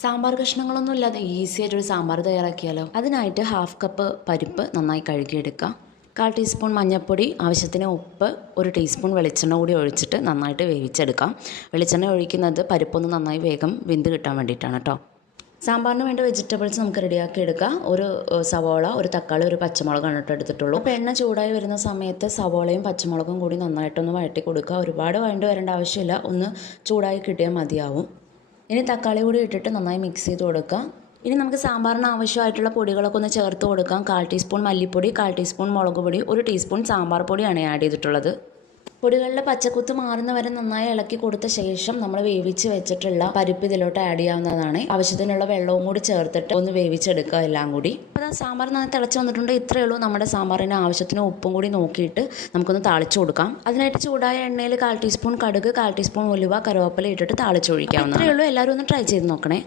സാമ്പാർ കഷ്ണങ്ങളൊന്നും ഇല്ലാതെ ഈസി ആയിട്ടൊരു സാമ്പാർ തയ്യാറാക്കിയാലോ. അതിനായിട്ട് 1/2 കപ്പ് പരിപ്പ് നന്നായി കഴുകിയെടുക്കാം. 1/4 ടീസ്പൂൺ മഞ്ഞൾപ്പൊടി, ആവശ്യത്തിന് ഉപ്പ്, 1 ടീസ്പൂൺ വെളിച്ചെണ്ണ കൂടി ഒഴിച്ചിട്ട് നന്നായിട്ട് വേവിച്ചെടുക്കാം. വെളിച്ചെണ്ണ ഒഴിക്കുന്നത് പരിപ്പൊന്ന് നന്നായി വേഗം വെന്ത് കിട്ടാൻ വേണ്ടിയിട്ടാണ് കേട്ടോ. സാമ്പാറിന് വേണ്ട വെജിറ്റബിൾസ് നമുക്ക് റെഡിയാക്കി എടുക്കാം. ഒരു സവോള, ഒരു തക്കാളി, ഒരു പച്ചമുളകാണ് കേട്ടോ എടുത്തിട്ടുള്ളൂ. അപ്പോൾ എണ്ണ ചൂടായി വരുന്ന സമയത്ത് സവോളയും പച്ചമുളകും കൂടി നന്നായിട്ടൊന്ന് വഴറ്റി കൊടുക്കുക. ഒരുപാട് വരേണ്ട ആവശ്യമില്ല, ഒന്ന് ചൂടായി കിട്ടിയാൽ മതിയാവും. ഇനി തക്കാളി കൂടി ഇട്ടിട്ട് നന്നായി മിക്സ് ചെയ്ത് കൊടുക്കാം. ഇനി നമുക്ക് സാമ്പാറിന് ആവശ്യമായിട്ടുള്ള പൊടികളൊക്കെ ഒന്ന് ചേർത്ത് കൊടുക്കാം. 1/4 ടീസ്പൂൺ മല്ലിപ്പൊടി, 1/4 ടീസ്പൂൺ മുളക് പൊടി, 1 ടീസ്പൂൺ സാമ്പാർ പൊടിയാണ് ആഡ് ചെയ്തിട്ടുള്ളത്. പൊടികളിലെ പച്ചക്കുത്ത് മാറുന്ന വരെ നന്നായി ഇളക്കി കൊടുത്ത ശേഷം നമ്മൾ വേവിച്ച് വെച്ചിട്ടുള്ള പരിപ്പ് ഇതിലോട്ട് ആഡ് ചെയ്യാവുന്നതാണ്. ആവശ്യത്തിനുള്ള വെള്ളവും കൂടി ചേർത്തിട്ട് ഒന്ന് വേവിച്ചെടുക്കുക എല്ലാം കൂടി. അപ്പോൾ സാമ്പാർ നന്നായി തിളച്ച് വന്നിട്ടുണ്ട്. ഇത്രയേ ഉള്ളൂ. നമ്മുടെ സാമ്പാറിന് ആവശ്യത്തിന് ഉപ്പും കൂടി നോക്കിയിട്ട് നമുക്കൊന്ന് താളിച്ചു കൊടുക്കാം. അതിനായിട്ട് ചൂടായ എണ്ണയിൽ 1/4 ടീസ്പൂൺ കടുക്, 1/4 ടീസ്പൂൺ ഉലുവ, കറിവേപ്പില ഇട്ടിട്ട് താളിച്ചൊഴിക്കാവുന്നതാണ്. ഇത്രയേ ഉള്ളൂ. എല്ലാവരും ഒന്ന് ട്രൈ ചെയ്ത് നോക്കണേ.